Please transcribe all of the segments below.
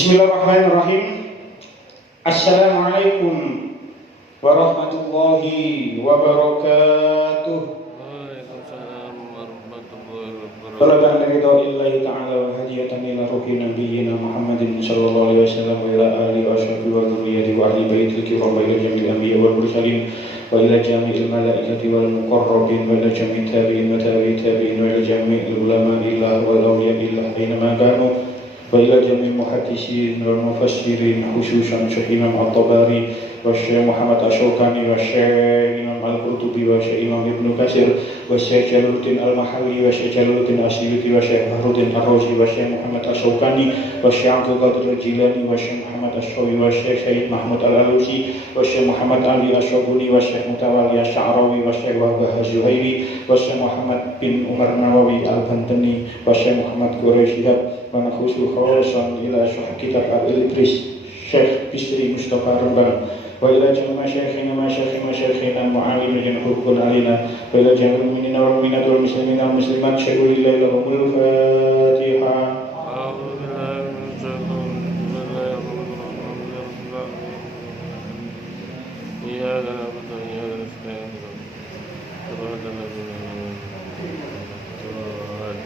Bismillahirrahmanirrahim. Assalamualaikum warahmatullahi wabarakatuh. Waalaikumsalam warahmatullahi wabarakatuh. Talaban lillahi ta'ala wa hadiyatan ila ruhi nabiyyina Muhammadin sallallahu alaihi wasallam wa ila alihi wa sahbihi wa dzurriyyatihi wa ahli baitil kiram wa ila jami'il anbiya wal mursalin wa ila jami'il malaikati wal muqarrabin wa ila jami'it tabi'in wa tabi'it tabi'in wa ila jami'il ulama illah wal awliya illah aina ma kanu wa ila jami'il muhaddisin wal mufassirin khususan Syekh Imam At-Tabari wa Syekh Muhammad Asy-Syaukani wa Syekh Imam Al-Qurtubi wa Syekh Imam Ibnu Katsir wa Syekh Jalaluddin Al-Mahalli wa Syekh Jalaluddin Asyuti wa Syekh Bahruddin Ar-Razi wa Syekh Muhammad Asy-Syaukani wa Syekh Abdul Qadir Al-Jilani wa Syekh Muhammad Asy-Syawi wa Syekh Syed Mahmud Al-Alusi wa Syekh Muhammad Ali Asy-Syabuni wa Syekh Mutawalli Asy-Sya'rawi wa Syekh Wahbah Az-Zuhairi wa Syekh Muhammad bin Umar Nawawi Al-Bantani wa Syekh Muhammad Quraisyihab wa nakhusu khawasan ila Syekh Kitab Al-Idris Syekh Bisri Mustafa Rembang wa ila jami'i masyayikhina masyayikhina mu'allimin hukul alina wa ila jami'il mu'minina wal mu'minat wal muslimina wal muslimat syahadu lillahi lahumul Fatihah.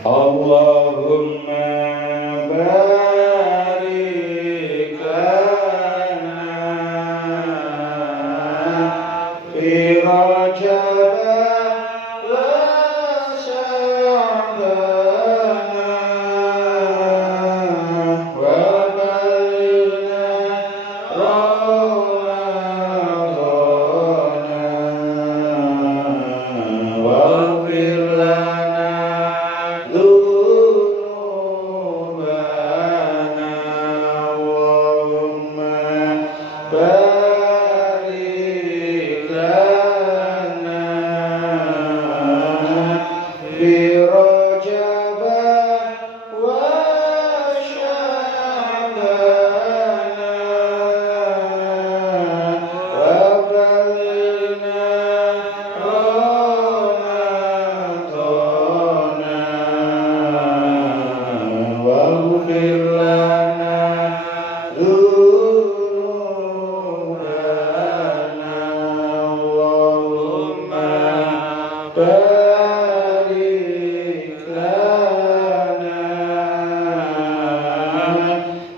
Allahumma barik lana fi Rajab wa Sya'ban wa balighna Ramadana waghfir lana dhunubana Allahumma barik lana fi Rajab wa Sya'ban wa balighna Ramadana waghfir lana dhunubana Allahumma barik lana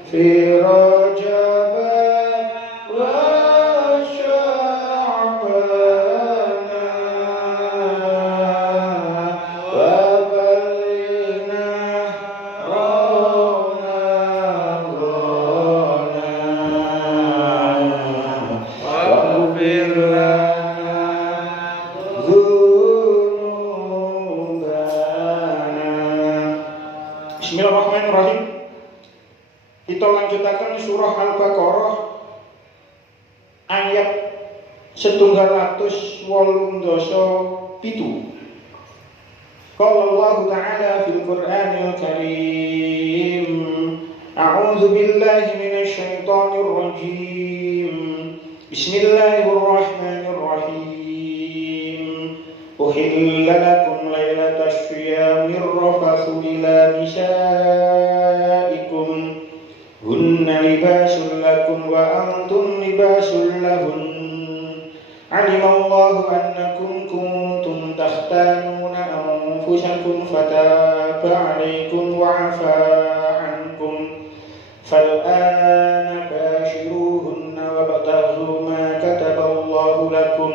fi Rajab wa Sya'ban wa balighna Ramadana waghfir lana dhunubana. Bismillahirrahmanirrahim. Kita lanjutakan surah Al-Baqarah ayat 187. Qala Allah Ta'ala fil Qur'anil Karim A'udzu billahi minasy syaithanir rajim Bismillahirrahmanirrahim Uhilla lakum lailatasy syiyamir rafathu ila nisaikum hunna libasun lakum wa antum libasun lahun Alimallahu annakum kuntum takhtanuna anfusakum fataba alaikum wa afa ankum fal'ana bashiruhunna wabtaghu ma kataballahu lakum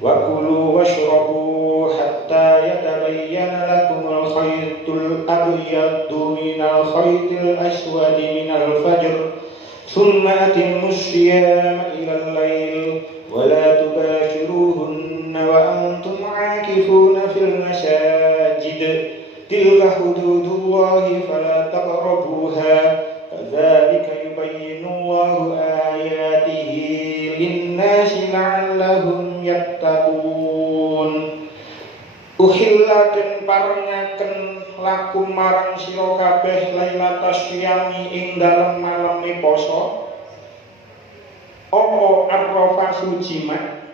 wa kulu washrabu hatta yatabayyana lakum al-khaytul abyadu minal khaytil aswadi minal fajr thumma atimmus siyama ilal layl wa la tubashiruhunna wa antum aakifuna fil masajid tilka hududullahi fala taqrabuha kadzalika yubayyinu Allahu ayatihi lin-nasi la'allahum yattaqun. Uhilla den parengaken lakum marang sira kabeh lailatas syami ing dalem maleme poso apa arrafasul jimat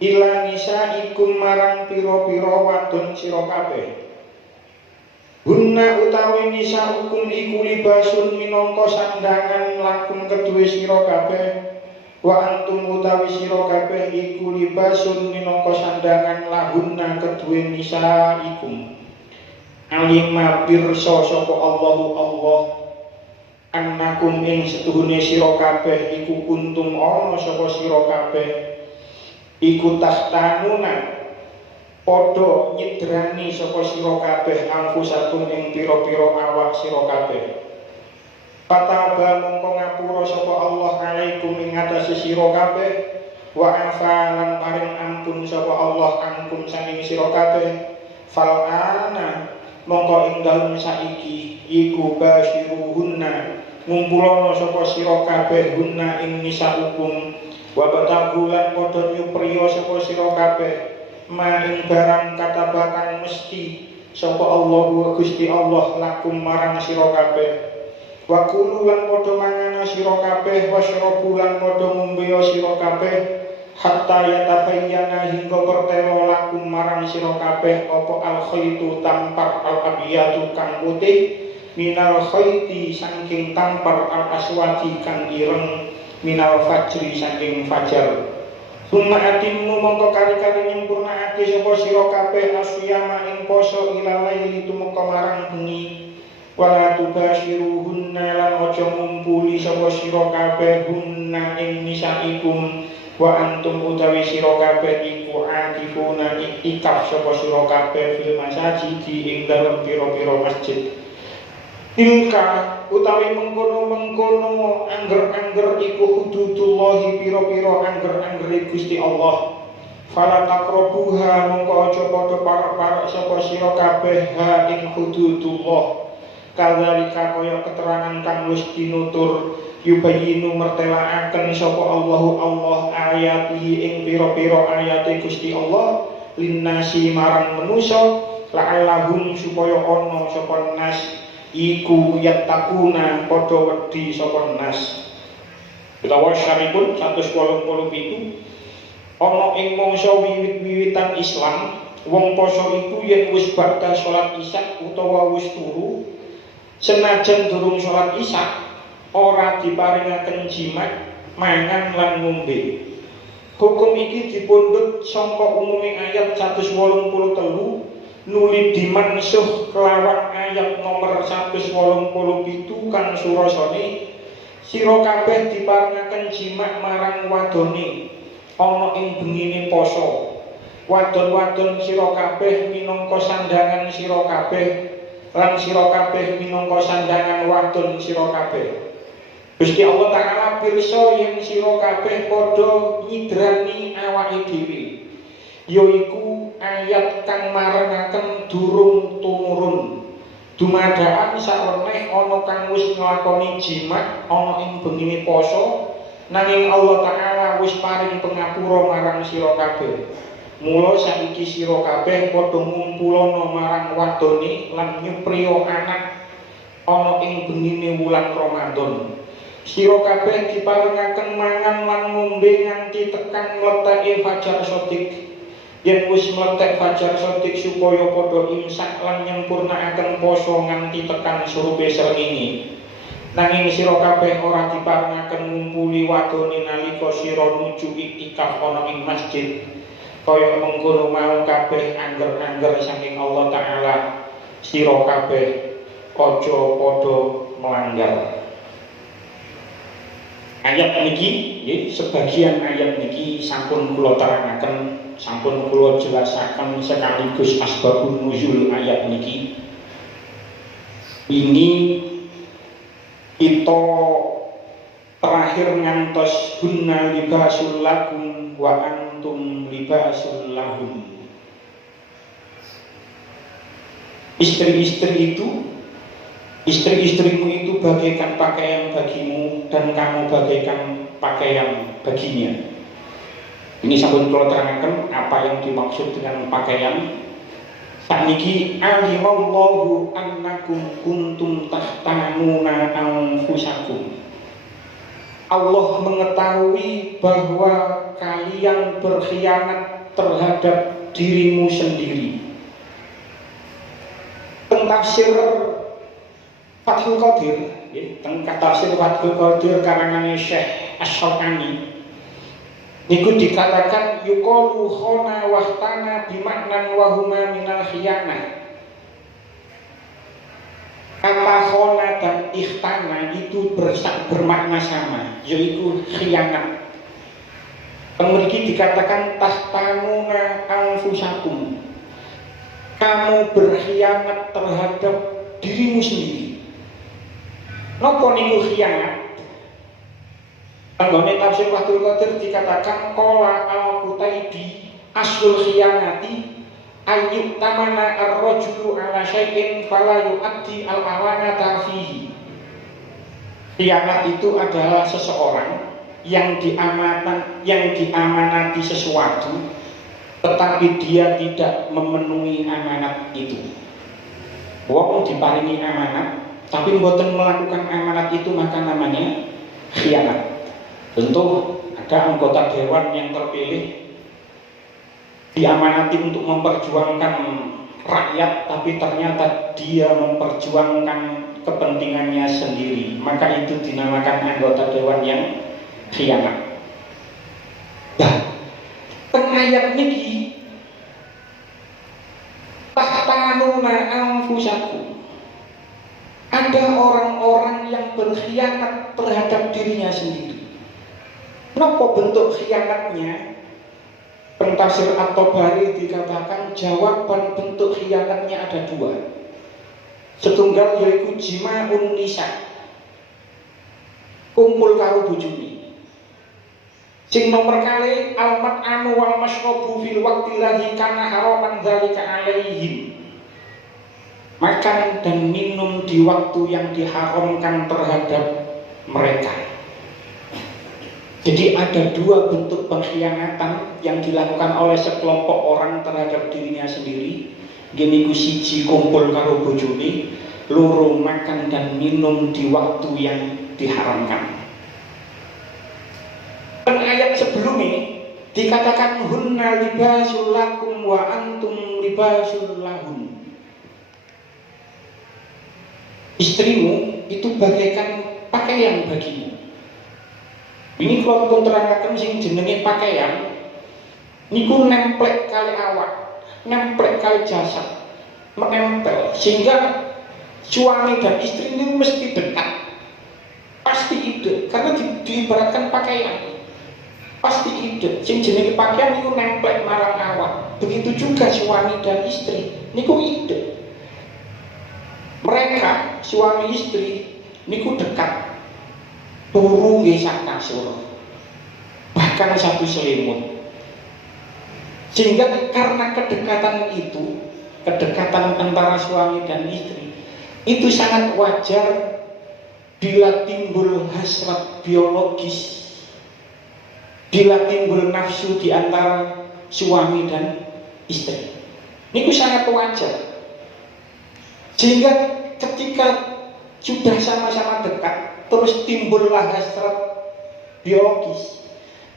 ila nisaikum marang pira-pira wadon sira kabeh Hunna utawi nisaukum iku libasun minangka sandangan lakum kedue sira kabeh. Wa antum utawi sira kabeh iku libasun minangka sandangan lahunna kedue nisaikum. Alima pirsa sapa Allah annakum ing setuhune sira kabeh iku kuntum ana sapa sira kabeh iku tahtanuna padha nyidrani sapa sira kabeh angkusatum ing pira-pira awak sira kabeh. Pataba mongko ngapura sapa Allah alaikum ing atase sira kabeh wa afalan paring ampun sapa Allah angkum saking sira kabeh. Fal ana mongko ing dalem saiki iku basyiruhunna ngumpulono sapa sira kabeh hunna ing nisaukum wa batagulan padha nyupriya sapa sira kabeh maing barang katabakan mesti sapa Allah wa Gusti Allah lakum marang sira kabeh. Wa kulu lan padha mangana sira kabeh wasyrabu lan padha ngombe sira kabeh hatta yatabayyana hingga pertelo lakum marang sira kabeh apa al khaitu tampar al abiyatu kang putih minal khaiti saking tampar al aswadi kang ireng minal fajri saking fajar. Summa atimmu mongko kali-kali nyempurnakake sapa sira kabeh asyama ing poso ila laili tumeka marang bengi. Wala tubasyiruhunna lan aja ngumpuli sapa sira kabeh hunna ing nisaikum wa antum utawi sira kabeh iku akifuna ikaf sapa sira kabeh fil masajid ing dalem pira-pira masjid. Tilka utawi mengkono-mengkono angger-angger iku hududullahi pira-pira angger-anggere Gusti Allah. Fala taqrabuha mongko aja padha parek-parek sapa sira kabeh ha ing hududullah. Kadzalika kaya keterangan kang wis tinutur yubayinu mertelaaken sapa Allah ayatihi ing pira-pira ayate Gusti Allah linnasi marang manusa la'allahum supaya ana sapa nas iku yattaquna padha wedi sapa nas. Utawa syaripun 187 ana ing mangsa wiwit-wiwitan Islam wong poso iku yen wis bakal salat isya utawa wis turu senajan durung salat isya ora diparingaken jimat mangan lan ngombe. Hukum iki dipundhut saka umume ayat 183 nuli dimansuh kelawan ayat nomor 187 kang surasane sira kabeh diparingaken jimat marang wadone ana ing bengine poso. Wadon-wadon sira kabeh minangka sandangan sira kabeh lan sira kabeh minangka sandangan wadon sira kabeh. Gusti Allah Ta'ala pirsa yen sira kabeh padha nyidrani awake dhewe. Yaiku ayat kang marengaken durung tumurun dumadaan saweneh ana kang wis nglakoni jimat ana ing bengine poso nanging Allah Ta'ala wis paring pangapura marang sira kabeh. Mula saiki sira kabeh padha ngumpulana marang wadone lan nyupriya anak ana ing bengine wulan Ramadan. Sira kabeh diparingaken mangan lan ngombe nganti tekan mleteke fajar shadiq. Yen wis mletek fajar shadiq supaya padha imsak lan nyempurnakaken poso nganti tekan surupe srengenge. Nanging sira kabeh ora diparingaken ngumpuli wadone nalika sira nuju iktikaf ana ing masjid. Kaya mengkono mau kabeh angger-angger saking Allah Ta'ala sira kabeh aja padha melanggar. Ayat niki nggih sebagian ayat niki sampun kula terangaken, sampun kula jelasaken sekaligus asbabun nuzul ayat niki. Ini kita terakhir ngantos hunna libasul lakum wa antum libasul lahum. Istri-istrimu itu bagaikan pakaian bagimu dan kamu bagaikan pakaian baginya. Ini sampun kula terangaken apa yang dimaksud dengan pakaian. Sakniki alimallahu annakum kuntum tahtanuna anfusakum. Allah mengetahui bahwa kalian berkhianat terhadap dirimu sendiri. tafsir Fathul Qadir, teng tafsir Fathul Qadir karangane Syekh Asy-Syaukani niku dikatakan yuqalu khana wahtana bimaknan wa huma minal khiyanah. Kata khona dan ikhtana itu bermakna sama, yaitu khianat. Kemudian dikatakan tahtamuna anfusakum, kamu berkhianat terhadap dirimu sendiri. Napa niku khianat? Anggone tafsir Fathul Qadir dikatakan qala al-Qutaidi aslul khianati ayyuk tamana ar-rajulu ala syai'in fala yu'addi al-amanata fihi. Khianat itu adalah seseorang yang diamanati sesuatu tetapi dia tidak memenuhi amanat itu. Wong diparingi amanat tapi mboten melakukan amanat itu, maka namanya khianat. Tentu ada anggota dewan yang terpilih diamanati untuk memperjuangkan rakyat, tapi ternyata dia memperjuangkan kepentingannya sendiri, maka itu dinamakan anggota dewan yang khianat. Nah, ayat niki tahtanuna anfusakum, ada orang-orang yang berkhianat terhadap dirinya sendiri. Napa bentuk khianatnya? Pentafsir At-Tabari dikatakan jawaban bentuk khianatnya ada dua. Setunggal yaitu jima'un nisa, kumpul karo bojone. Sing nomor kali al-mat'amu wal masyrabu fil waqti ladzi kana haraman dzalika alaihim, makan dan minum di waktu yang diharamkan terhadap mereka. Jadi ada dua bentuk pengkhianatan yang dilakukan oleh sekelompok orang terhadap dirinya sendiri. Gini ku siji kumpul karo bojone, loro makan dan minum di waktu yang diharamkan. Pada ayat sebelumnya dikatakan hunna libasul lakum wa antum libasul lahun. Istrimu itu bagaikan pakaian bagimu. Ini kalau pun terangkan sing jenenge pakaian niku nemplek kali awak, nemplek kali jasad, menempel sehingga suami dan istri ini mesti dekat, pasti ide karena diibaratkan pakaian, pasti ide. Sing jenenge pakaian niku nemplek marang awak, begitu juga suami dan istri niku ide. Mereka suami istri niku dekat, turu nggih sak kasur, bahkan satu selimut. Sehingga karena kedekatan itu, kedekatan antara suami dan istri itu sangat wajar bila timbul hasrat biologis, bila timbul nafsu di antara suami dan istri. Ini sangat wajar. Sehingga ketika sudah sama-sama dekat, terus timbullah hasrat biologis,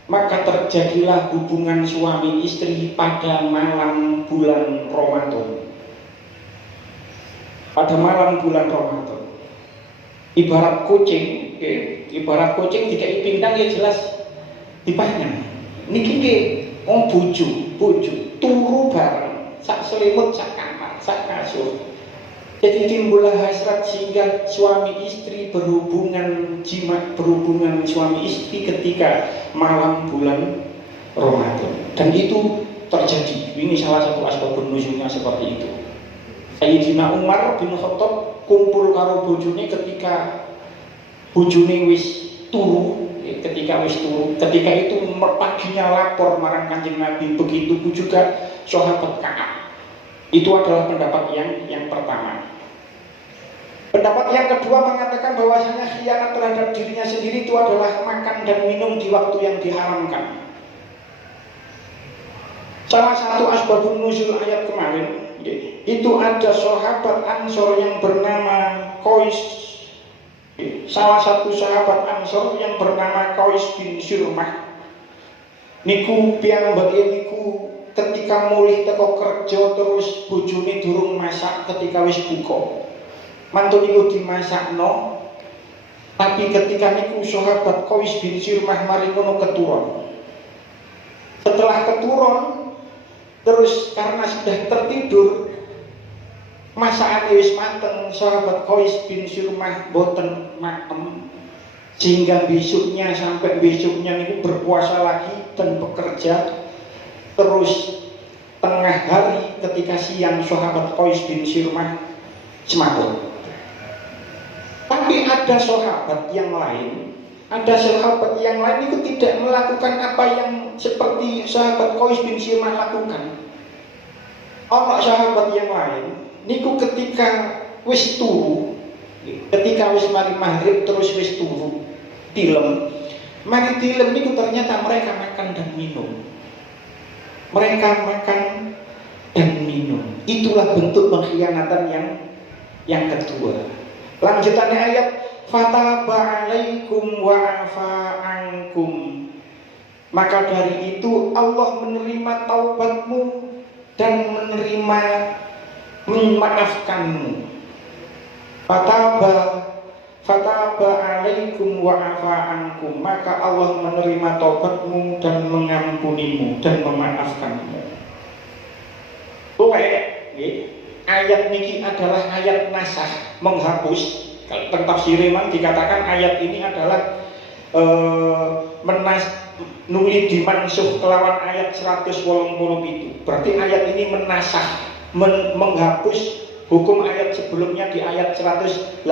maka terjadilah hubungan suami istri pada malam bulan Ramadan. Pada malam bulan Ramadan, ibarat kucing dikai pindang ya jelas dipanyang. Niki nggih wong bojo turu bareng, sak selimut, sak kamar, sak kasur. Jadi timbullah hasrat sehingga suami istri berhubungan jima, berhubungan suami istri ketika malam bulan Ramadan. Dan itu terjadi. Ini salah satu asbabun nuzulnya seperti itu. Sayyidina Umar bin Khattab kumpul karo bojone ketika bojone wis turu, ketika itu paginya lapor marang Kanjeng Nabi. Begitu juga sahabat Ka'ab. Itu adalah pendapat yang pertama. Pendapat yang kedua mengatakan bahwasanya khianat terhadap dirinya sendiri itu adalah makan dan minum di waktu yang diharamkan. Salah satu asbabun nuzul ayat kemarin itu ada sahabat Ansor yang bernama Qais. Salah satu sahabat Ansor yang bernama Qais bin Sirmah. Niku piyambake niku ketika mulih teko kerja terus bojone durung masak ketika wis buka. Mantu niku dimasakno, tapi ketika niku sahabat Qais bin Sirmah mari kono keturun. Setelah keturun terus karena sudah tertidur, masakane wis mateng, sahabat Qais bin Sirmah boten matem, sehingga sampai besoknya niku berpuasa lagi dan bekerja. Terus tengah hari ketika siang sahabat Qais bin Sirmah semaput. Tapi ada sahabat yang lain itu tidak melakukan apa yang seperti sahabat Qais bin Sirmah lakukan. Ono sahabat yang lain niku ketika wis turu, ketika wis mari maghrib terus wis turu tilem. Mari tilem niku ternyata mereka makan dan minum. Itulah bentuk pengkhianatan yang kedua. Lanjutannya ayat fataba alaikum wa afa ankum. Maka dari itu Allah menerima taubatmu dan memaafkanmu. Fataba alaikum wa afa ankum. Maka Allah menerima taubatmu dan mengampunimu dan memaafkanmu. Ayat niki adalah ayat nasakh, menghapus. Kalau tentang tafsir memang dikatakan ayat ini adalah nuli dimansuh kelawan ayat 180 itu. Berarti ayat ini menasakh, menghapus hukum ayat sebelumnya di ayat 183.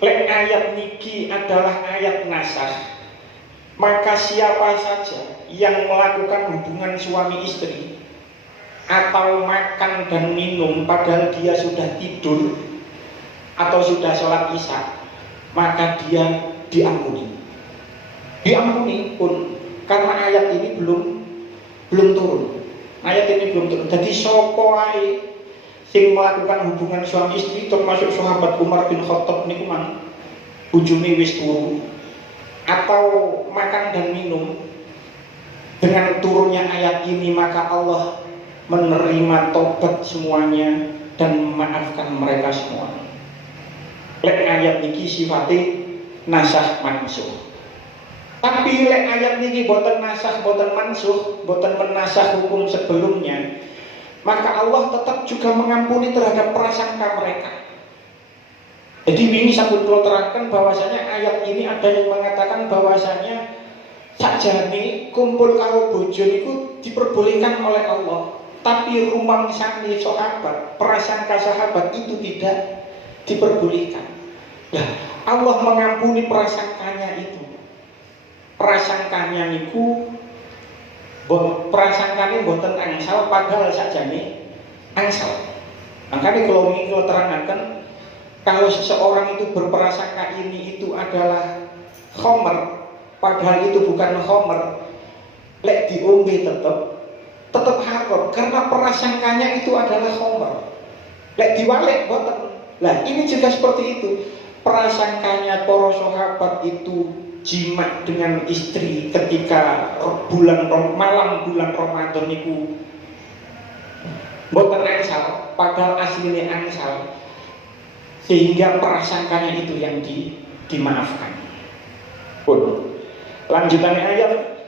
Lek ayat niki adalah ayat nasakh, maka siapa saja yang melakukan hubungan suami istri atau makan dan minum padahal dia sudah tidur atau sudah sholat isya, maka dia diampuni pun, karena ayat ini belum turun. Jadi sopo ae sing melakukan hubungan suami istri termasuk sahabat Umar bin Khattab niku mang bojone wis turu atau makan dan minum, dengan turunnya ayat ini maka Allah menerima tobat semuanya dan memaafkan mereka semua. Lek ayat niki sifatnya nasakh mansuh. Tapi lek ayat niki boten nasakh, boten mansuh, boten menasakh hukum sebelumnya, maka Allah tetap juga mengampuni terhadap prasangka mereka. Jadi ini sampun kula terangkan bahwasanya ayat ini ada yang mengatakan bahwasanya sakjane kumpul karo bojo niku diperbolehkan oleh Allah. Tapi rumangsane sahabat, prasangka sahabat itu tidak diperbolehkan. Nah, Allah mengampuni prasangkanya itu. Prasangkanya niku prasangkane boten angsal padahal sakjane angsal. Makanya kalau ini kalau terangkan, kalau seseorang itu berprasangka ini itu adalah khomer, padahal itu bukan khomer, lek diombe tetap haram karena prasangkanya itu adalah khomer. Lek diwalek boten. Lah ini juga seperti itu. Prasangkanya para sahabat itu jima dengan istri ketika malam bulan Ramadan niku boten angsal, padahal aslinya angsal, sehingga prasangkanya itu yang dimaafkan. Pun lanjutannya ayat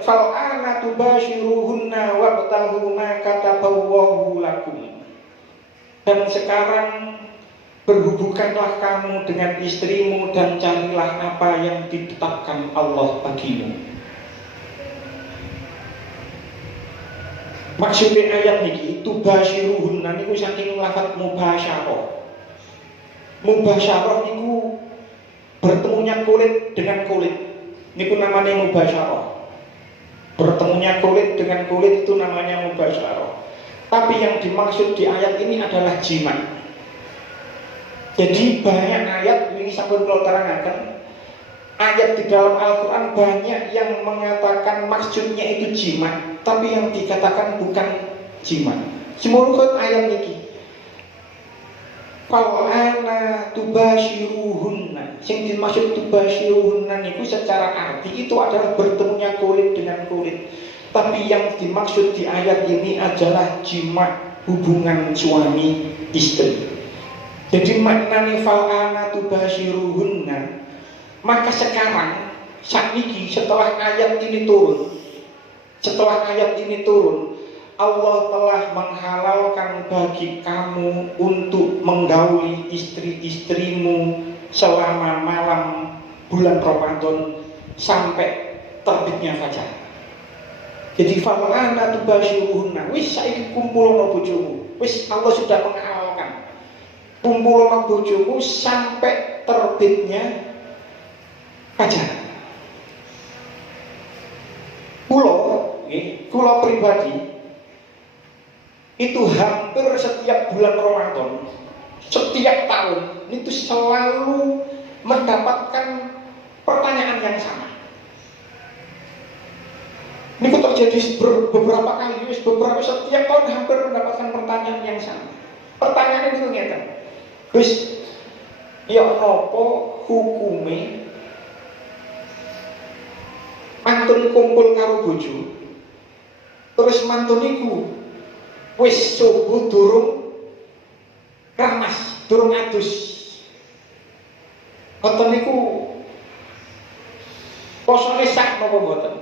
fal'ana tubashiruhunna wabtaghu ma kataballahu lakum. Dan sekarang berhubunganlah kamu dengan istrimu dan carilah apa yang ditetapkan Allah bagimu. Maksudnya ayat niki tubashiruhunna niku saking lafaz mubasyarah. Mubasyarah niku bertemunya kulit dengan kulit. Niku namanya mubasyarah. Bertemunya kulit dengan kulit itu namanya mubasyarah. Tapi yang dimaksud di ayat ini adalah jima. Jadi banyak ayat ini sampun kula terangkan. Ayat di dalam Al-Quran banyak yang mengatakan maksudnya itu jima, tapi yang dikatakan bukan jima. Semurukut ayat ini fal'ana tubashiruhunna. Sing dimaksud tubasyiruhunna niku secara arti itu adalah bertemunya kulit dengan kulit. Tapi yang dimaksud di ayat ini adalah jima, hubungan suami istri. Jadi maknanya fal'ana tubasyiruhunna, maka sekarang sakniki setelah ayat ini turun, Allah telah menghalalkan bagi kamu untuk menggauli istri-istrimu selama malam bulan Ramadan sampai terbitnya fajar. Jadi fal'ana tubasyiruhunna, wis saiki kumpulono bojomu. Wis Allah sudah menghalalkan. Kumpulono bojomu sampai terbitnya fajar. Kulo pribadi itu hampir setiap bulan Ramadan, setiap tahun itu selalu mendapatkan pertanyaan yang sama. Ini terjadi beberapa kali, setiap tahun hampir mendapatkan pertanyaan yang sama. Pertanyaannya itu ngeten, Gus, ya apa hukume mantun kumpul karo bojo, terus mantun iku wis subuh durung ramas, durung adus. Ngoten niku posone sah napa mboten?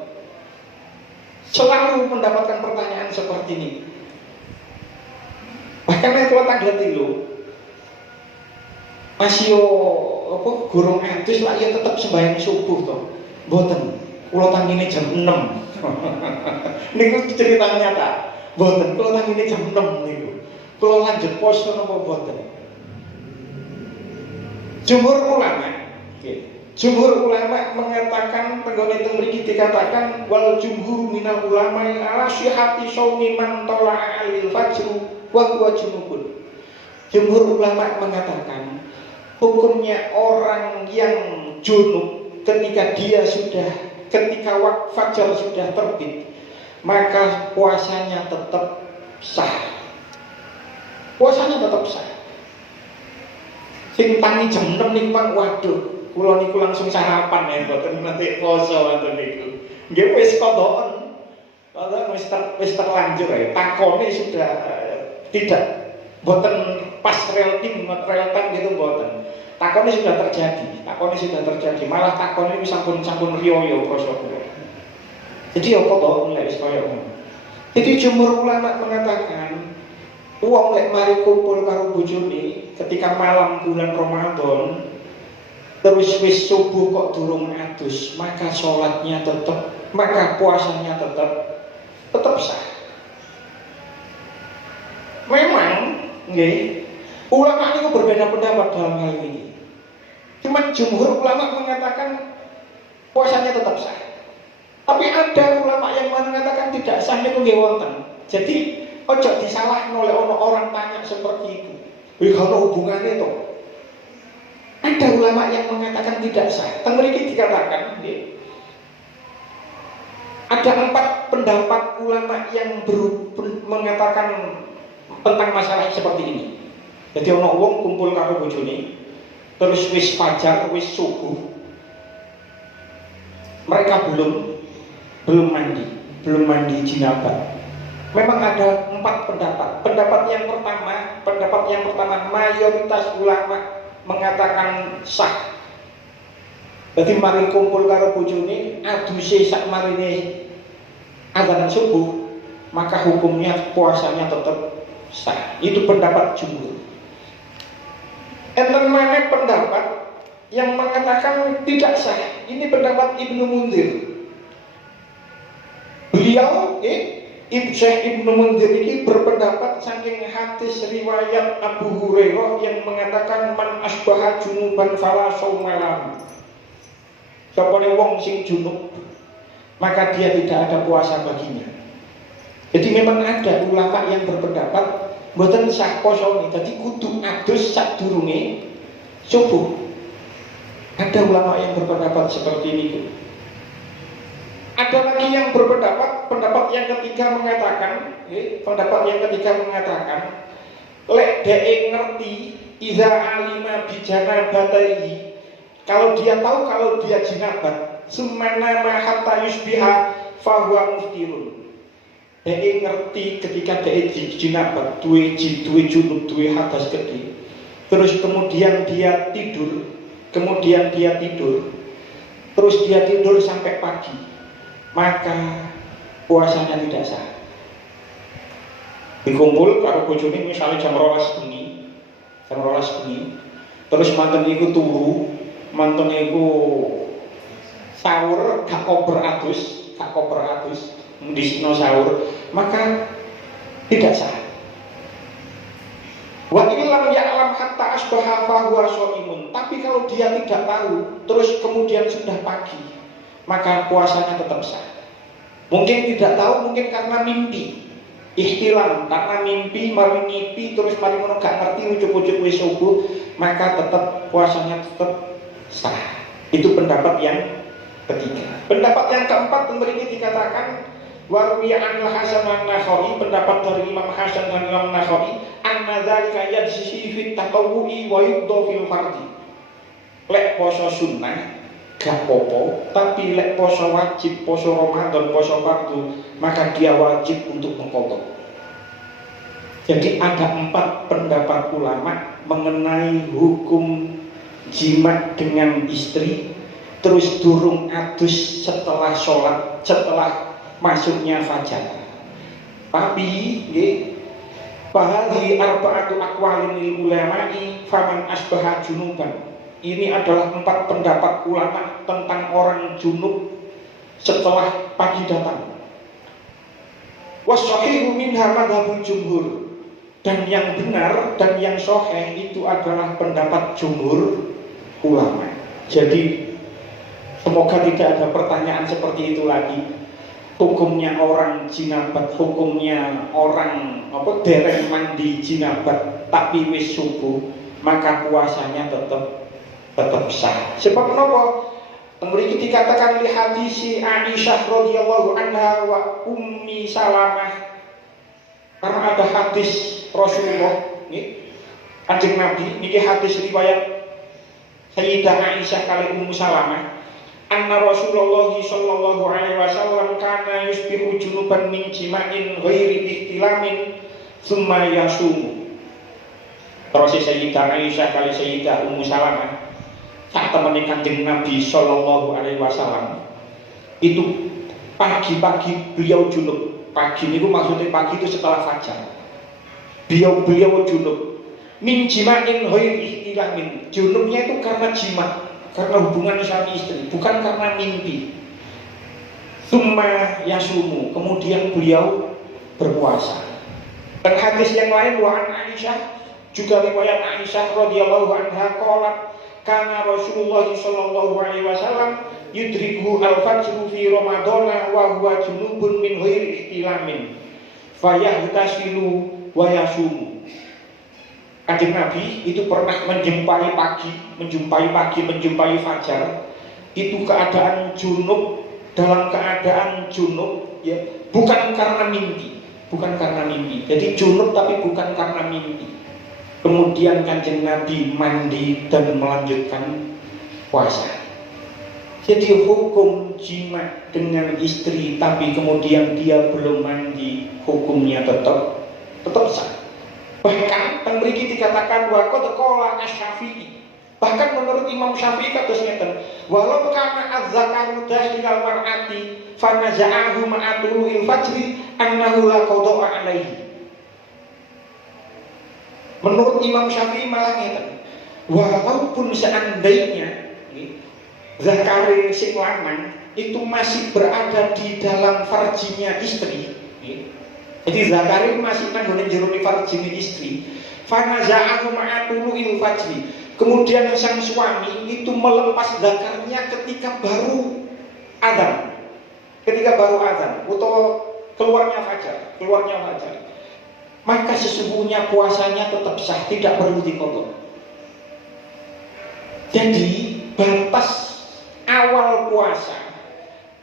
Selalu mendapatkan pertanyaan seperti ini. Bahkan nek kula tanglet lho, masih apa gurung adus lah ya tetep sembahyang subuh to. Mboten. Kula tangine jam 6. Niku cerita nyata. Mboten, kula tangine jam 6 niku. Kula lanjut poso napa mboten? Jumhur ulama mengatakan, tenggone teng mriki dikatakan wal jumhur minal ulama ala syihati shaumi man tala'a alil fajru wa huwa junubun. Jumhur ulama mengatakan hukumnya orang yang junub ketika waktu fajar sudah terbit, maka puasanya tetap sah. Sing tangi jam 6 niku mang waduh, kula niku langsung sarapan ya mboten nanti poso wonten niku. Nggih wis kodoken. Padahal wis terlanjur ya. Takone sudah tidak mboten pas real time gitu mboten. Takone sudah terjadi. Malah takone wis sampun riyo krasa kula. Jadi ya kodoken lek wis kaya ngono. Jadi jumhur ulama mengatakan wong lek mari kumpul karo bojone ketika malam bulan Ramadan terus wis subuh kok durung adus, maka puasanya tetap sah. Memang nggih, ulama itu berbeda pendapat dalam hal ini. Cuman jumhur ulama mengatakan puasanya tetap sah. Tapi ada ulama yang mengatakan tidak sah niku nggih wonten. Jadi ojo disalahno oleh orang tanya seperti itu. Wih kalau hubungannya itu, ada ulama yang mengatakan tidak sah. Teng mriki dikatakan, ada 4 pendapat ulama yang mengatakan tentang masalah seperti ini. Jadi ono wong kumpul karo bojone, terus wis fajar, wis subuh, mereka belum mandi jinabah. Memang ada 4 pendapat. Pendapat yang pertama mayoritas ulama mengatakan sah. Jadi mari kumpul karo bojone aduse sak marine adzan subuh, maka hukumnya puasanya tetap sah. Itu pendapat jumhur. Enten maneh pendapat yang mengatakan tidak sah. Ini pendapat Ibnu Munzir. Beliau Syekh Ibnu Munzir ini berpendapat saking hadis riwayat Abu Hurairah yang mengatakan man asbaha junuban fala shauma lahu. Sapane wong sing junub maka dia tidak ada puasa baginya. Jadi memang ada ulama yang berpendapat mboten sah posone, dadi kudu adus sadurunge subuh. Ada ulama yang berpendapat seperti itu. Ada lagi yang pendapat yang ketiga mengatakan, lek dhek ngerti iza alima bijana bataihi, Kalau dia tahu kalau dia jinabat, sumana ma hatta yusbiha fahuwa muftirun. Dia ngerti ketika dia jinabat, duwe junub, duwe hadas gede. Terus kemudian dia tidur, terus dia tidur sampai pagi, maka puasanya tidak sah. Dikumpul karo bojone misalnya jam 12 bengi, terus manten iku turu, manten iku sahur gak kober adus, ndisno sahur, maka tidak sah. Wa illam ya'lam hatta asbaha fa huwa shaimun. Tapi kalau dia tidak tahu, terus kemudian sudah pagi, maka puasanya tetap sah. Mungkin tidak tahu, mungkin karena mimpi. Ihtilam, karena mimpi, mari ngipi, terus mari ngono gak ngerti ujuk-ujuk wis subuh, maka tetap puasanya tetap sah. Itu pendapat yang ketiga. Pendapat yang keempat memiliki dikatakan Warwiya anil Hasan an-Nakhai, pendapat dari Imam Hasan dan Imam Nakhai, anna dzalika yajzi fi tatawwu'i wa yudda fil fardhi. Lek poso sunnah gak popo, tapi lek poso wajib, poso Ramadan, poso fardu, maka dia wajib untuk mengqadha. Jadi ada 4 pendapat ulama mengenai hukum jima dengan istri, terus durung adus setelah sholat, setelah masuknya fajar. Tapi bahari arba'atu aqwalin lil ulama'i faman asbaha junuban. Ini adalah 4 pendapat ulama tentang orang junub setelah pagi datang. Wassahihu minha madhabul jumhur. Dan yang benar dan yang sahih itu adalah pendapat jumhur ulama. Jadi semoga tidak ada pertanyaan seperti itu lagi. Hukumnya orang jinabat, hukumnya orang dereng mandi jinabat tapi wis subuh, maka puasanya tetap sah. Sebab menapa? Mriki dikatakan li hadisi Aisyah radhiyallahu anha wa Ummi Salamah. Karena ada hadis Rasulullah Kanjeng Nabi, niki hadis riwayat Sayyidah Aisyah kali Ummu Salamah. Anna Rasulullah sallallahu alaihi wasallam kana yusbihu junuban min jima'in ghairi ihtilamin tsumma yasumu. Terus Sayyidah Aisyah kali Sayyidah Ummu Salamah sak temene Kanjeng Nabi sallallahu alaihi wasallam itu pagi-pagi beliau junub. Pagi niku maksudnya pagi itu setelah fajar. Beliau junub min jima'in ghairi ihtilamin. Junubnya itu karena jima', karena hubungan suami istri, bukan karena mimpi. Tsumma yasumu, kemudian beliau berpuasa. Dan hadis yang lain wa an Aisyah, juga riwayat Aisyah radhiyallahu anha qalat kana Rasulullah sallallahu alaihi wasallam yudriku al-fajru fi Ramadana wa huwa junubun min ghairi ihtilamin fayahtasilu wa yasumu. Kanjeng Nabi itu pernah menjumpai fajar, itu keadaan junub, dalam keadaan junub, ya, bukan karena mimpi. Jadi junub tapi bukan karena mimpi. Kemudian Kanjeng Nabi mandi dan melanjutkan puasa. Jadi hukum jima dengan istri tapi kemudian dia belum mandi, hukumnya tetap sah. Bahkan mriki dikatakan wa qad qala asy-Syafi'i. Bahkan menurut Imam Syafi'i kados ngeten, walau kana az-zakaru dahilal mar'ati fa naza'ahu ma'atulil fajri annahu la qada'a alaihi. Menurut Imam Syafi'i malah ngeten, walaupun seandainya zakare sing lanang itu masih berada di dalam farjinya istri, jadi zakari masih nanggone jero farjine istri. Fanaza'ahu ma'atulu'il fajri. Kemudian sang suami itu melepas zakarnya ketika baru azan. Atau keluarnya fajar. Maka sesungguhnya puasanya tetap sah, tidak perlu diqadha. Jadi batas awal puasa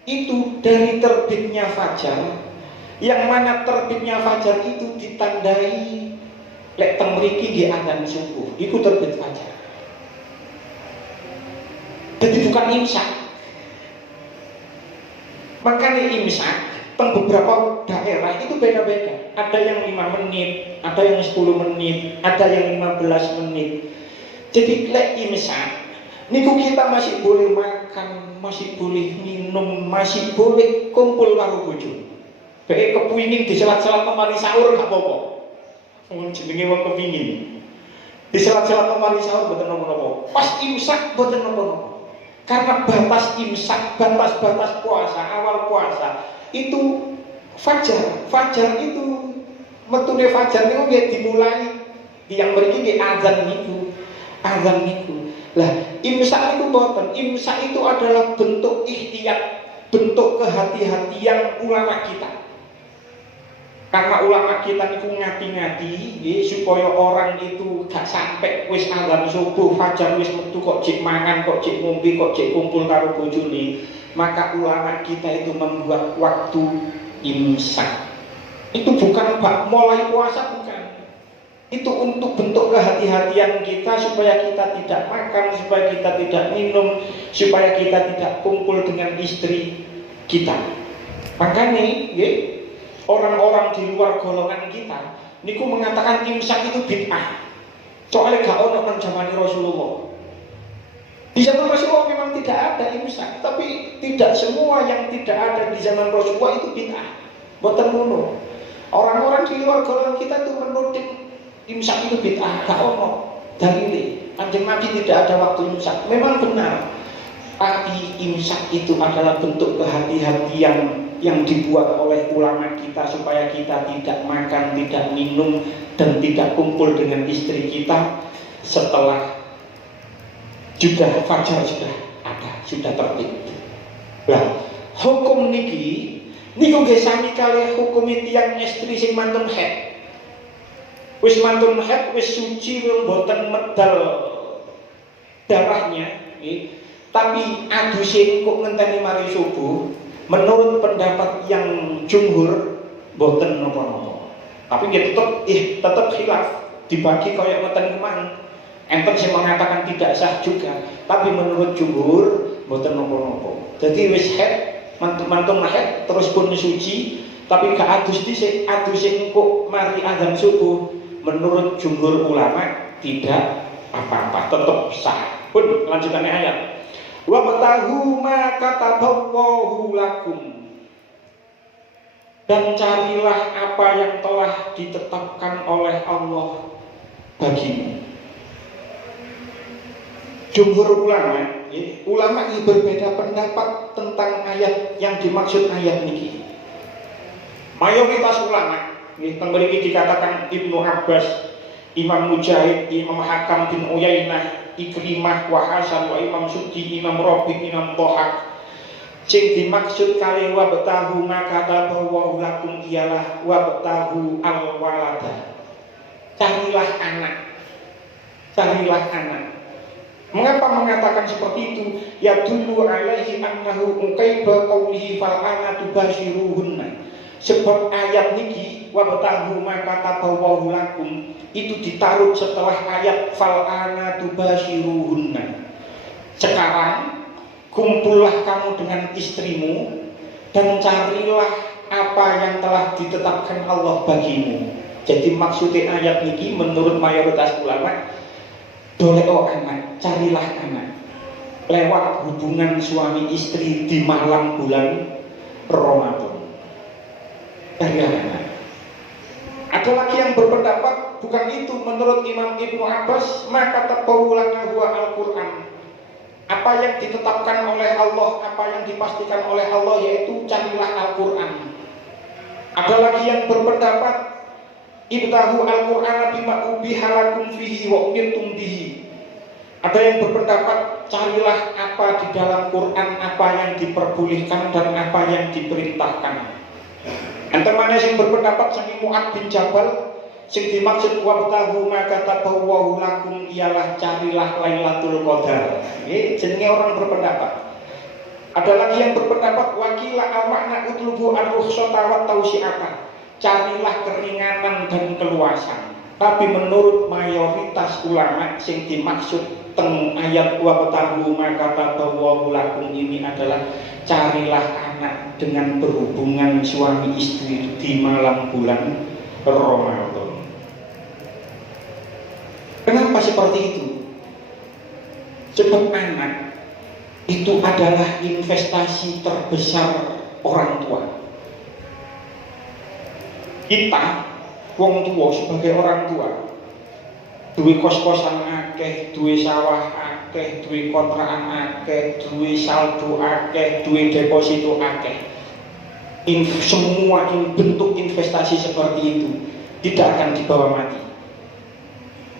itu dari terbitnya fajar, yang mana terbitnya fajar itu ditandai lek teng mriki nggih adzan subuh, iku terbit fajar. Jadi bukan imsak. Makanya imsak teng beberapa daerah itu beda-beda. Ada yang 5 menit, ada yang 10 menit, ada yang 15 menit. Jadi lek imsak niku kita masih boleh makan, masih boleh minum, masih boleh kumpul karo bojo. Baik kepingin diselat-selat mari sahur gak apa-apa. Wong jenenge wong kepingin. Diselat-selat mari sahur mboten napa-napa. Pas imsak mboten napa-napa. Karena batas imsak, batas-batas puasa, awal puasa itu fajar. Fajar itu metune fajar niku nggih dimulai yang mriki nggih azan niku. Azan niku. Lah, imsak itu boten. Imsak itu adalah bentuk ikhtiyat, bentuk kehati-hatian ulama kita. Karena ulama kita niku ngati-ngati supaya orang itu gak sampai wis azan subuh, fajar wis metu kok jek mangan, kok jek ngombe, kok jek kumpul karo bojone. Maka ulama kita itu membuat waktu imsak. Itu bukan mulai puasa, bukan. Itu untuk bentuk kehati-hatian kita supaya kita tidak makan, supaya kita tidak minum, supaya kita tidak kumpul dengan istri kita. Makanya orang-orang di luar golongan kita niku mengatakan imsak itu bid'ah. Soalnya gak ono nang zamane Rasulullah. Di zaman Rasulullah memang tidak ada imsak, tapi tidak semua yang tidak ada di zaman Rasulullah itu bid'ah. Boten ngono. Orang-orang di luar golongan kita itu menuding imsak itu bid'ah, gak ono dalile. Kanjeng Nabi tidak ada waktu imsak. Memang benar. Tapi imsak itu adalah bentuk kehati-hatian yang dibuat oleh ulama kita supaya kita tidak makan, tidak minum, dan tidak kumpul dengan istri kita setelah fajar sudah ada, sudah tertib. Lah, hukum niki niku nggih sami kalih hukum tiyang istri sing mantun haid. Wis mantun haid, wis suci, mboten medal darahnya, tapi aduse kok ngenteni mari subuh. Menurut pendapat yang jumhur boten napa-napa. Tapi dia tetap khilaf, dibagi kaya ngoten kemang. Enten sing mengatakan tidak sah juga, tapi menurut jumhur boten napa-napa. Jadi wis haid, mantun haid terus pun suci, tapi gak adus dhisik, aduse engko mari azan subuh. Menurut jumhur ulama tidak apa-apa, tetap sah. Pun lanjutannya ayat. Wa batahu ma kataballahu lakum, dan carilah apa yang telah ditetapkan oleh Allah bagimu. Jumhur ulama ini berbeda pendapat tentang ayat yang dimaksud ayat ini. Mayoritas ulama ini dikatakan Ibnu Abbas, Imam Mujahid, Imam Hakam bin Uyainah, Ikrimah, wa Hasan, wa Imam Suddi, Imam Rabi, Imam Dhahak. Sing dimaksud kali wa batahu maka bahwa lakum ialah wa batahu al-walada. Carilah anak. Carilah anak. Mengapa mengatakan seperti itu? Ya dulu alaihi annahu uqaiba qawlihi fal anatu bashiruhunna. Sebab ayat niki wabtahu maka tabawahu lakum itu ditaruh setelah ayat fal anatu bashiruhunna. Sekarang kumpullah kamu dengan istrimu dan carilah apa yang telah ditetapkan Allah bagimu. Jadi maksudnya ayat niki menurut mayoritas ulama doleo anak, carilah anak lewat hubungan suami istri di malam bulan Ramadan. Carilah anak. Ada lagi yang berpendapat bukan itu. Menurut Imam Ibnu Abbas, maka tabawulana huwa Al-Quran. Apa yang ditetapkan oleh Allah, apa yang dipastikan oleh Allah, yaitu carilah Al-Quran. Ada lagi yang berpendapat ibtahu Al-Quran bima ubihalakum fihi wa umirtum bihi. Ada yang berpendapat carilah apa di dalam Quran, apa yang diperbolehkan dan apa yang diperintahkan. Enten mana yang berpendapat sangi Mu'ad bin Jabal sing dimaksud wabtahu maka tabawwahu lakum ialah carilah Lailatul Qadar. Nggih, jenenge orang berpendapat. Ada lagi yang berpendapat wakila al-makna utlubu ar-rukhsata wa tausi'ata. Carilah keringanan dan keluasan. Tapi menurut mayoritas ulama sing dimaksud teng ayat wa tahu maka tabawu lakum ini adalah carilah anak dengan berhubungan suami istri di malam bulan Ramadan. Kenapa seperti itu? Sebab anak itu adalah investasi terbesar orang tua. Kita wong tua sebagai orang tua duwe kos-kosan akeh, duwe sawah akeh, duwe kontrakan akeh, duwe saldo akeh, duwe deposito akeh. Semua bentuk investasi seperti itu tidak akan dibawa mati.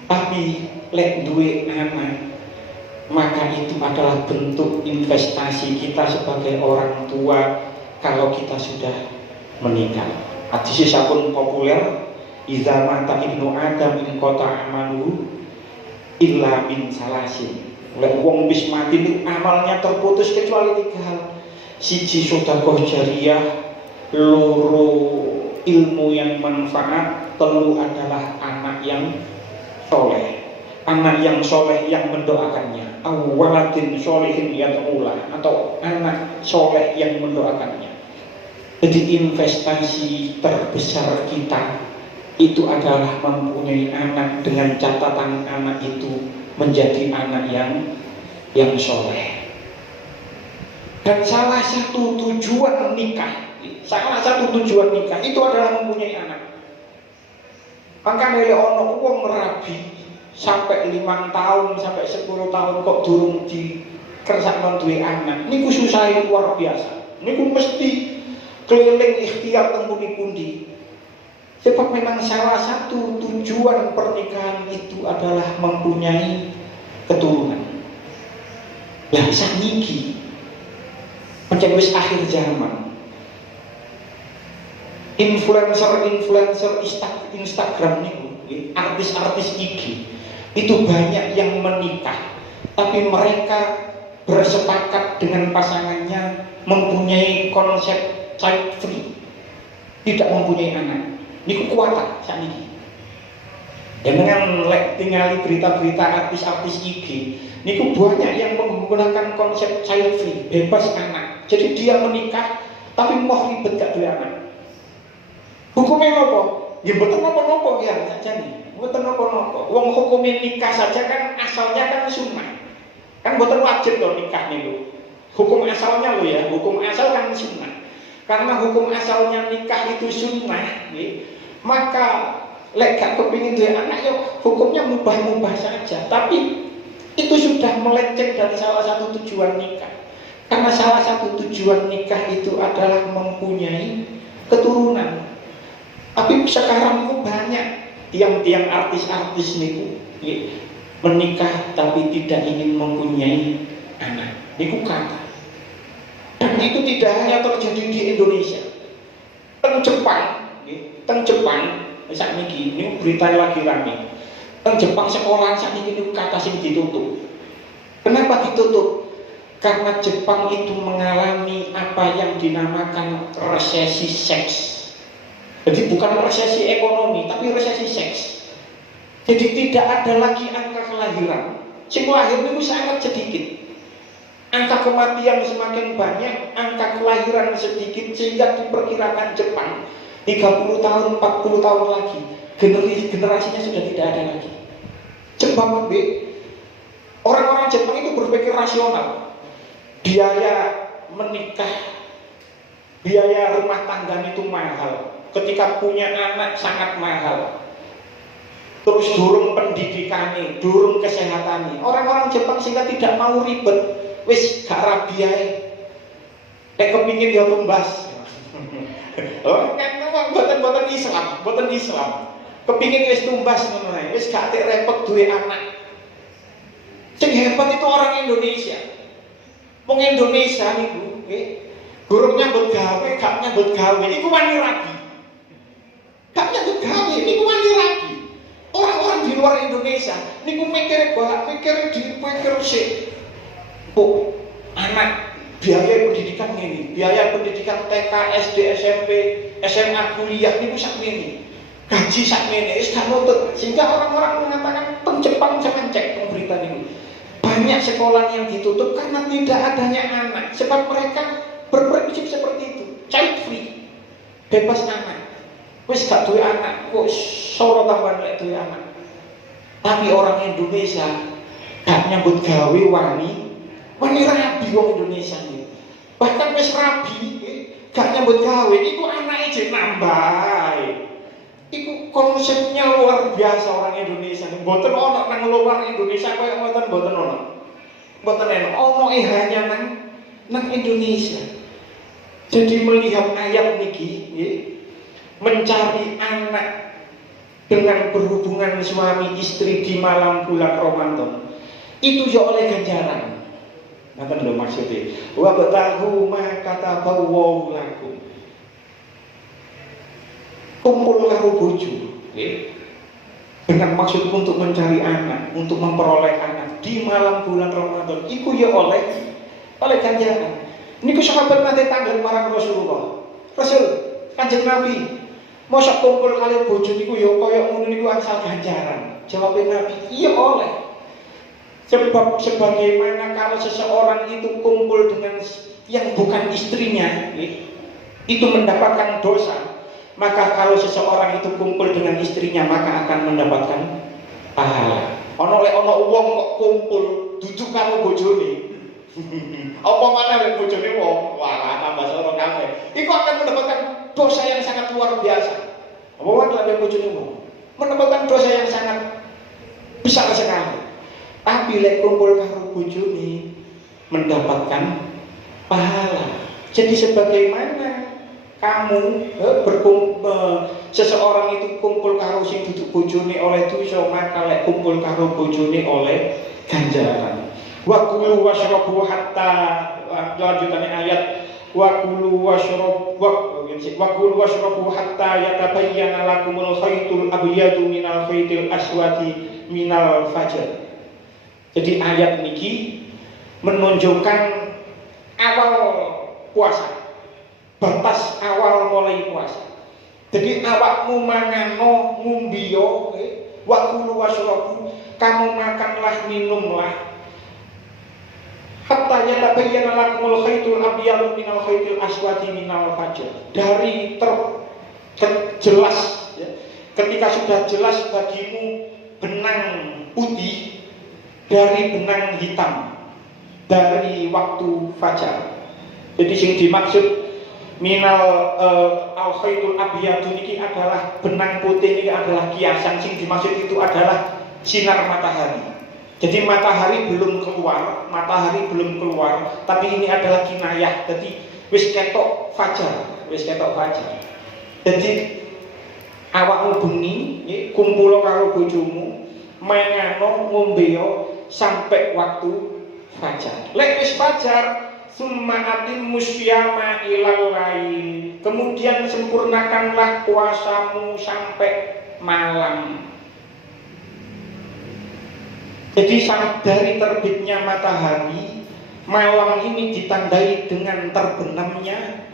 Tapi lek duwe anak, maka itu adalah bentuk investasi kita sebagai orang tua kalau kita sudah menikah. Hadis sampun populer, idza mata ibnu adam in qata amalu illa min salasin. Lek wong wis mati itu amalnya terputus kecuali 3 hal. Siji sedekah jariyah, loro ilmu yang manfaat, telu adalah anak yang soleh. Anak yang soleh yang mendoakannya, awaladin solehin yad'ulah, atau anak soleh yang mendoakannya. Jadi investasi terbesar kita itu adalah mempunyai anak, dengan catatan anak itu menjadi anak yang soleh. Dan salah satu tujuan nikah itu adalah mempunyai anak. Maka nilai ono wong merabi sampai 5 tahun sampai 10 tahun kok durung dikersakno duwe anak, niku susah luar biasa. Niku mesti keliling ikhtiar teng pundi-pundi. Sebab memang salah satu tujuan pernikahan itu adalah mempunyai keturunan. Lah sakniki pancen wis akhir zaman. Influencer Instagram niku, artis-artis IG itu banyak yang menikah, tapi mereka bersepakat dengan pasangannya mempunyai konsep child free, tidak mempunyai anak. Niku kuat sakniki. Dengan tinggali berita-berita artis-artis IG, niku banyak yang menggunakan konsep child free, bebas anak. Jadi dia menikah tapi mau ribet gak duwe anak. Hukumnya apa? Ya betul nopo-nopo ya saja nih. Betul nopo-nopo. Wong hukumnya nikah saja kan asalnya kan sunnah. Kan betul wajib loh nikah nih lo. Hukum asalnya lo ya, hukum asal kan sunnah. Karena hukum asalnya nikah itu sunnah, maka lek gak kepingin dia anak ya hukumnya mubah-mubah saja. Tapi itu sudah melenceng dari salah satu tujuan nikah. Karena salah satu tujuan nikah itu adalah mempunyai keturunan. Tapi sekarang itu banyak tiang-tiang artis-artis niku menikah tapi tidak ingin mempunyai anak. Niku kata. Dan itu tidak hanya terjadi di Indonesia. Teng Jepang, saat ini berita lagi rame. Teng Jepang sekolah saat ini kata sing ditutup. Kenapa ditutup? Karena Jepang itu mengalami apa yang dinamakan resesi seks. Jadi bukan resesi ekonomi, tapi resesi seks. Jadi tidak ada lagi angka kelahiran. Sing lahir itu sangat sedikit. Angka kematian semakin banyak, angka kelahiran sedikit, sehingga diperkirakan Jepang 30 tahun, 40 tahun lagi generasinya sudah tidak ada lagi. Sebab orang-orang Jepang itu berpikir rasional. Biaya menikah, biaya rumah tangga itu mahal. Ketika punya anak sangat mahal. Terus durung pendidikannya, durung kesehatannya. Orang-orang Jepang sehingga tidak mau ribet. Wis gak rabi ae. Nek kepingin ya tumbas. Oh, kan boten Islam. Kepingin wis tumbas ngono ae. Wis gak tek repot duwe anak. Sing hebat itu orang Indonesia. Wong Indonesia niku, gurung nyambut gawe, gak nyambut gawe, iku wani rabi. Gak nyambut gawe, niku wani rabi. Orang-orang di luar Indonesia niku mikir sik. Oh, anak biaya pendidikan ini, biaya pendidikan TK, SD, SMP, SMA, kuliah niku sak ngene. gaji sakmene wis gak nutut, sehingga orang-orang mengatakan teng Jepang jangan cek teng berita ini. Banyak sekolah yang ditutup karena tidak adanya anak, sebab mereka berprinsip seperti itu, child free, bebas anak. Wis gak duwe anak, kok soro tambahan lek duwe anak. Tapi orang Indonesia gak nyambut gawe wani rabi wong Indonesia ini. Bahkan wis rabi gak nyambut gawe, iku anake jek nambah. Iku konsepnya luar biasa orang Indonesia. Mboten ono nang luar Indonesia koyo ngoten, mboten ono. Mboten ono hanya nang Indonesia. Jadi melihat ayat niki, mencari anak dengan berhubungan suami istri di malam bulan Ramadan, itu ya oleh ganjaran. Ngoten lho maksudnya. Wa batahu ma katabawu lakum. Kumpul karo bojo, dengan maksud untuk mencari anak, untuk memperoleh anak di malam bulan Ramadan, iku ya oleh ganjaran. Niku sahabat nate tanggal marang Rasulullah. Rasul, Kanjeng Nabi, mosok kumpul kali bojo niku ya kaya ngono niku asal ganjaran. Jawab Nabi, iya oleh. Sebab sebagaimana kalau seseorang itu kumpul dengan yang bukan istrinya, itu mendapatkan dosa. Maka kalau seseorang itu kumpul dengan istrinya, maka akan mendapatkan pahala. Ono wong kok kumpul duduk karo bojone. Apa mana lek bojone wong, wah tambah soro kabeh. Iku akan mendapatkan dosa yang sangat luar biasa. Apa wae lek bojone wong, mendapatkan dosa yang sangat besar sekali. Tapi lek kumpul karo bojone mendapatkan pahala. Jadi sebagaimana kamu seseorang itu kumpul karo sing duduk bojone oleh dosa, maka lek kumpul karo bojone oleh ganjaran. Wa kulu washrabu hatta, lanjutannya ayat wa kulu washrabu hatta yatabayyana lakumul khaytul abyadu minal khaytil aswadi minal fajr. Jadi ayat niki menunjukkan awal puasa, batas awal mulai puasa. Jadi awakmu mangano ngumbiyo, wakulu washrabu, kamu makanlah minumlah. Hatta yatabayyana lakumul khaytul abyadu minal khaytil aswadi minal fajr. Dari jelas, ya, ketika sudah jelas bagimu benang putih dari benang hitam dari waktu fajar. Jadi yang dimaksud minal al-khaytul abyadu niki adalah benang putih, ini adalah kiasan. Yang dimaksud itu adalah sinar matahari. Jadi matahari belum keluar, tapi ini adalah kinayah. Jadi wis ketok fajar. Jadi awakmu bengi kumpul karo bojomu, mangano ngombeyo sampai waktu fajar. Lek wis fajar, summa atimmus syiyama ilal lail. Kemudian sempurnakanlah puasamu sampai malam. Jadi dari terbitnya matahari, malam ini ditandai dengan terbenamnya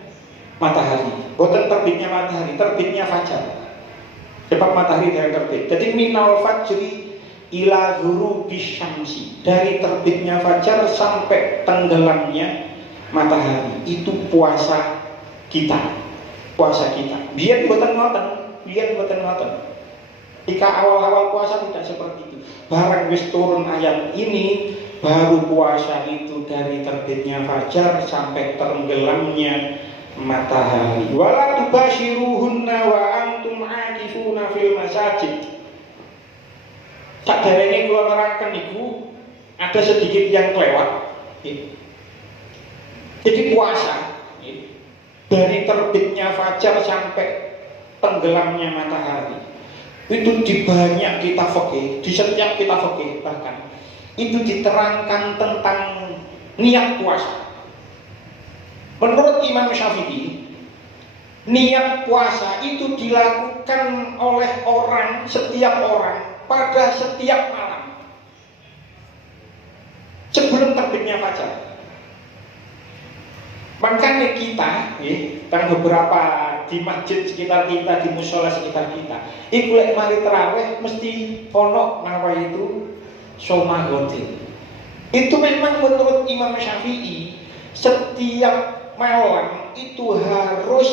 matahari. Bukan terbitnya matahari, terbitnya fajar. Sebab matahari dari terbit. Jadi minal fajri ila ghurubis syamsi. Dari terbitnya fajar sampai tenggelamnya matahari. Itu puasa kita. Biar buatan ngoten. Jika awal-awal puasa tidak seperti itu. Barang wis turun ayat ini, baru puasa itu dari terbitnya fajar sampai tenggelamnya matahari. Wala tubashiruhunna wa antum aakifuna fil masajid. Saderenge kula nerangkan niku ada sedikit yang kelewat. Jadi puasa dari terbitnya fajar sampai tenggelamnya matahari. Itu di banyak kitab fikih, di setiap kitab fikih bahkan itu diterangkan tentang niat puasa. Menurut Imam Syafi'i, niat puasa itu dilakukan oleh setiap orang pada setiap malam sebelum terbitnya fajar. Makanya kita, kan beberapa di masjid sekitar kita, di mushola sekitar kita. Iku lek mari tarawih mesti ono nawa itu somagotin. Itu memang menurut Imam Syafi'i setiap malam itu harus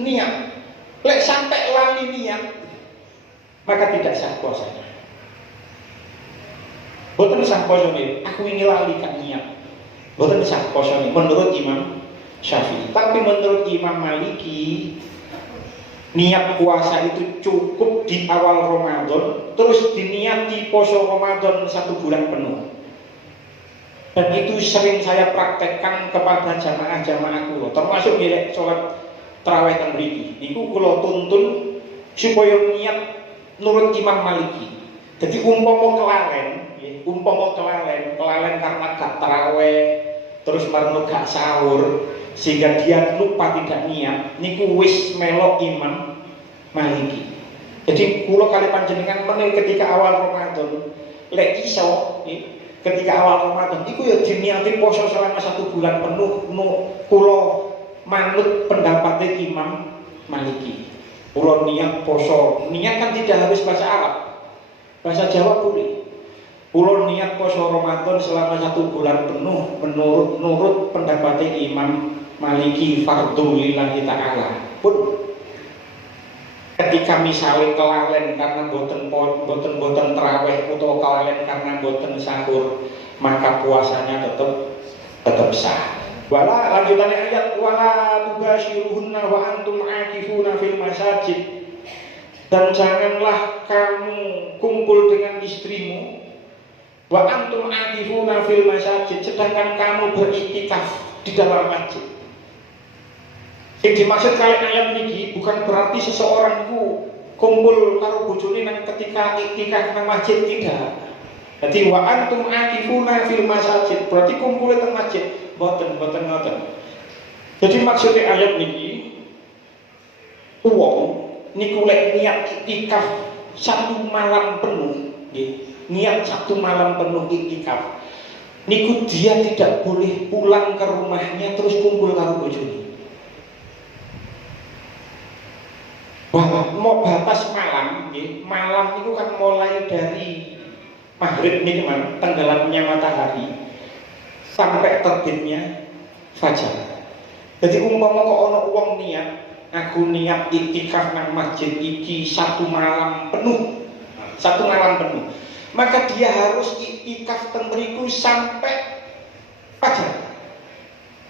niat. Lek sampai lali niat maka tidak sah puasanya. Boten sah puasanya. Aku ini lali kan niat. Boten sah puasanya menurut Imam Syafi'i. Tapi menurut Imam Maliki niat puasa itu cukup di awal Ramadan, terus diniati poso Ramadan 1 bulan penuh. Dan itu sering saya praktekkan kepada jamaah-jamaah kula, termasuk nilai sholat tarawih teng mriki. Niku kula tuntun supaya niat nurut Imam Maliki. Jadi umpama kelalen karena gak tarawih, terus marno gak sahur, sehingga dia lupa tidak niat, niku wis melok Imam Maliki. Jadi kula kali panjenengan meneh ketika awal Ramadan, lek iso ketika awal Ramadan iku ya diniati poso selama 1 bulan penuh. Kula manut pendapatnya Imam Maliki. Kula niat poso, niat kan tidak harus bahasa Arab, bahasa Jawa boleh. Kula niat poso Ramadan selama 1 bulan penuh menurut pendapatnya Imam Maliki fardhu lillahi ta'ala. Pun ketika misalnya kelalen karena boten tarawih atau kelalen karena boten sahur, maka puasanya tetap sah. Wala lanjutannya ayat wala tubashiruhunna wa antum aakifuna fil masajid. Dan janganlah kamu kumpul dengan istrimu wa antum aakifuna fil masajid, sedangkan kamu beriktikaf di dalam masjid. Yang dimaksud kali ayat ini bukan berarti seseorang itu kumpul karo bojone nang ketika iktikaf nang masjid, tidak. Jadi wa antum aakifuna fil masajid berarti kumpul nang masjid, boten ngoten. Jadi maksudnya ayat ini wong niku lek niat iktikaf 1 malam penuh, niat 1 malam penuh iktikaf, niku dia tidak boleh pulang ke rumahnya terus kumpul karo bojone. Mau batas malam, malam itu kan mulai dari maghrib nih teman, tenggelamnya matahari sampai terbitnya fajar. Jadi umpama kok ono wong niat, aku niat iktikaf nang masjid iki 1 malam penuh, 1 malam penuh, maka dia harus iktikaf teng mriku sampai fajar,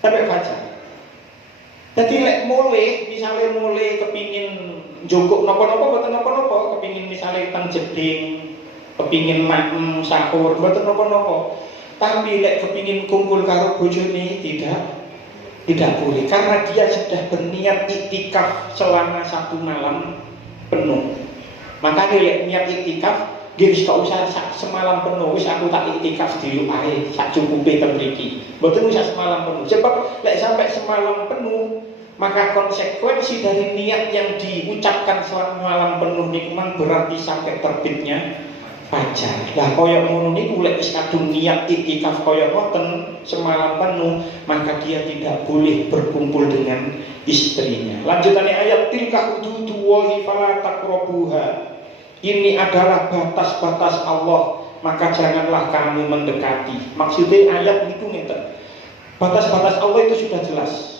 sampai fajar. Jadi lek misalnya mulai kepingin jogok nopo-nopo, boten nopo-nopo, kepingin misalnya teng jeding, kepingin makan sahur, boten nopo-nopo. Tapi lek kepingin kumpul karo bojone tidak boleh, karena dia sudah berniat iktikaf selama 1 malam penuh. Makanya lek niat iktikaf, dia wis gak usah semalam penuh, wis aku tak iktikaf di lumahe sak cukupe teng mriki. Mboten usah semalam penuh. Sebab lek sampai semalam penuh, maka konsekuensi dari niat yang diucapkan selama malam penuh niku berarti sampai terbitnya fajar. Lah kaya ngono niku lek wis kadung niat iktikaf kaya ngoten semalam penuh, maka dia tidak boleh berkumpul dengan istrinya. Lanjutannya ayat tilka hududullahi fala taqrabuha. Ini adalah batas-batas Allah, maka janganlah kamu mendekati. Maksudnya ayat niku ngeten. Batas-batas Allah itu sudah jelas.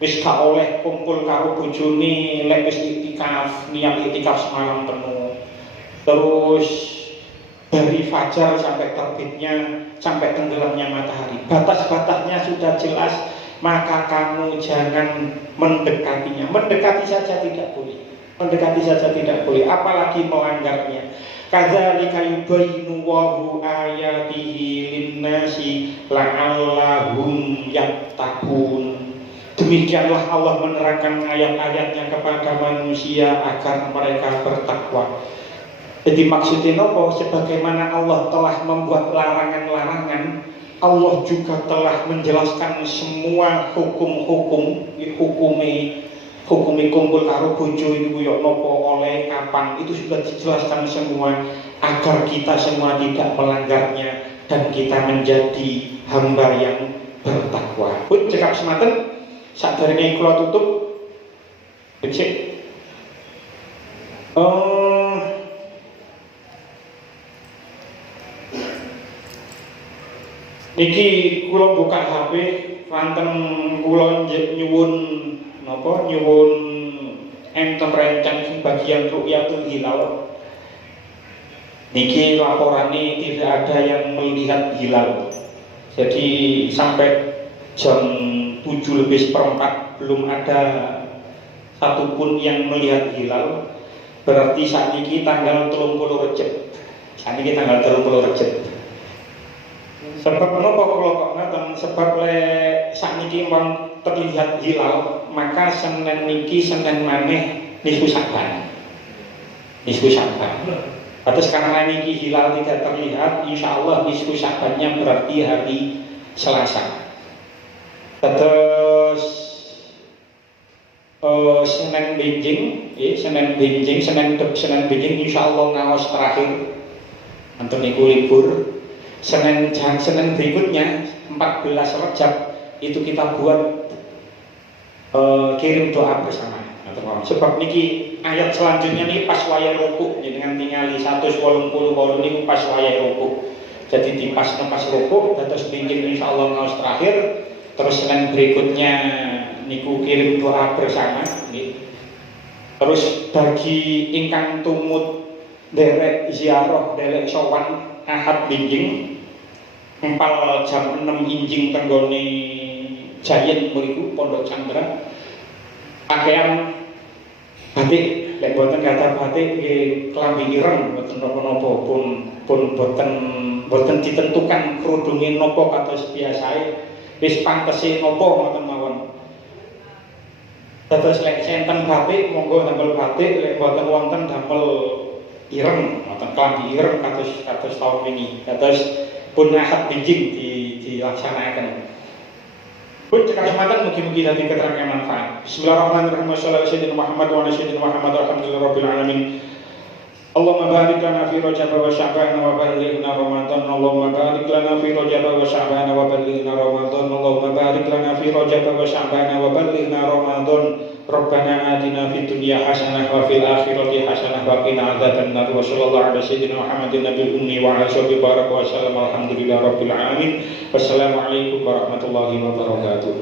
Wis gak oleh kumpul karo bojone lek wis iktikaf, niat iktikaf semalam penuh. Terus dari fajar sampai terbitnya, sampai tenggelamnya matahari. Batas-batasnya sudah jelas, maka kamu jangan mendekatinya. Mendekati saja tidak boleh. Mendekati saja tidak boleh, apalagi melanggarnya. Kadzalika yubayyinu Allahu ayatihi linnasi la'allahum yattaqun. Demikianlah Allah menerangkan ayat-ayatnya kepada manusia agar mereka bertakwa. Jadi maksudnya apa? Sebagaimana Allah telah membuat larangan-larangan, Allah juga telah menjelaskan semua hukum-hukum, hukum kumpul karo bojo itu yo nopo oleh kapan, itu sudah dijelaskan semua agar kita semua tidak melanggarnya dan kita menjadi hamba yang bertakwa. Pun cekap semanten, sadarnya kula tutup Cek. Niki kula buka HP, wonten kula nyuwun napa nyuwun enten rencang bagian ru'yatul hilal. Niki laporane tidak ada yang melihat hilal. Jadi sampai jam 7:04 belum ada satupun yang melihat hilal. Berarti saat ini tanggal 30 Rejab. Saat ini tanggal 30 Rejab. Sebab menapa kula kok ngaten, sebab saat ini wong terlihat hilal, maka Senin niki Senin maneh nisfu Sa'ban. Nisfu Sa'ban. Terus karena niki hilal tidak terlihat, insya Allah nisfu Sa'bannya berarti hari Selasa. Terus Senin benjing, Senin benjing insya Allah ngawas terakhir. Anton niku libur. Senin berikutnya 14 Rejab itu kita buat kirim doa bersama. Sebab niki ayat selanjutnya nih pas wayah rukuk dengan tinggali 188 niku pas wayah rukuk. Jadi di pas rukuk terus pinggir insya Allah ngawas terakhir. Terus Senin berikutnya niku kirim doa bersama. Terus bagi ingkang tumut derek ziarah derek sowan Ahad benjing empal jam 6 injing tenggone Jayen mriku Pondok Chandra pakaian batik lek boten kata batik nggih klambi ireng boten napa-napa pun boten ditentukan kerudunge napa kados biasae wis pantese napa ngoten mawon. Terus lek senten batik monggo damel batik, lek boten wonten damel ireng, atau klambi ireng kados tahun ini, kados pun Ahad benjing dilaksanakan. Pun kesempatan mugi-mugi dadi keterangan manfaat. Bismillahirrahmanirrahim. Wassalamualaikum warahmatullahi wabarakatuh. Alhamdulillahirabbil alamin. Allahumma barik lana fi Rajab wa Sya'ban wa ballighna Ramadan. Allahumma barik lana fi Rajab wa Sya'ban wa ballighna Ramadan. Allahumma barik lana fi Rajab wa Sya'ban wa ballighna Ramadan. Rabbana atina fid dunya hasanah wa fil akhirati hasanah wa qina adzabannar. Wa sallallahu ala sayyidina Muhammadin nabiyil ummi wa ala sahbihi baraka wa sallam. Alhamdulillahirabbil alamin. Wassalamualaikum warahmatullahi wabarakatuh.